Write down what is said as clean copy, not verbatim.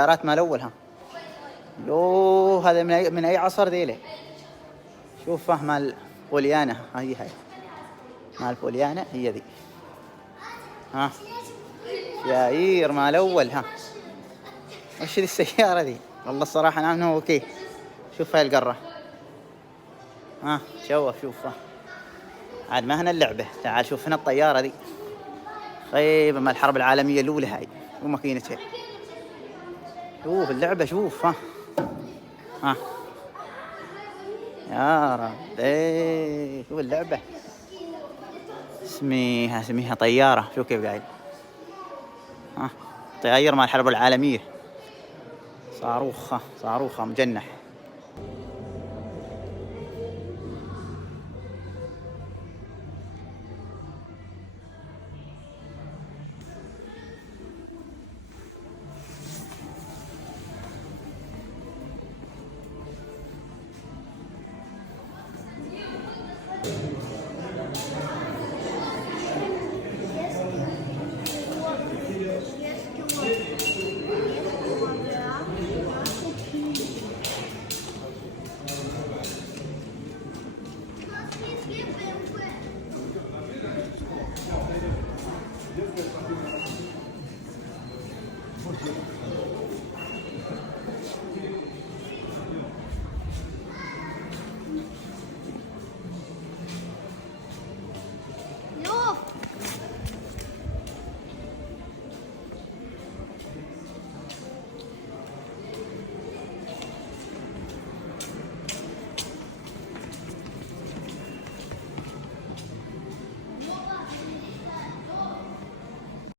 سيارات مال أول. ها يوه، هذا من أي عصر ذيله؟ شوف مال بوليانا. هاي مال بوليانا هي ذي. ها شاير مال أول. ها وش ذي السيارة ذي؟ والله الصراحة أنا منه أوكي. شوف هاي القرة. ها شوف عاد ما هنا اللعبة. تعال شوف هنا الطيارة ذي، خيبة مال الحرب العالمية الأولى هاي وماكينتها. شوف اللعبة، شوف. ها يا رب، شوف اللعبة. اسميها طيارة. شوف كيف قايل. طيار مال الحرب العالمية. صاروخ مجنح.